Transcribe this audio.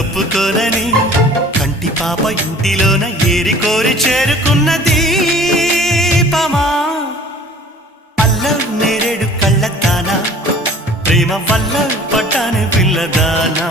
తప్పుకోనని కంటి పాప ఇంటిలోన ఏరి కోరి చేరుకున్న దీపమా అల్లం నేరేడు కళ్ళతానా ప్రేమ వల్ల పట్టాను పిల్లదానా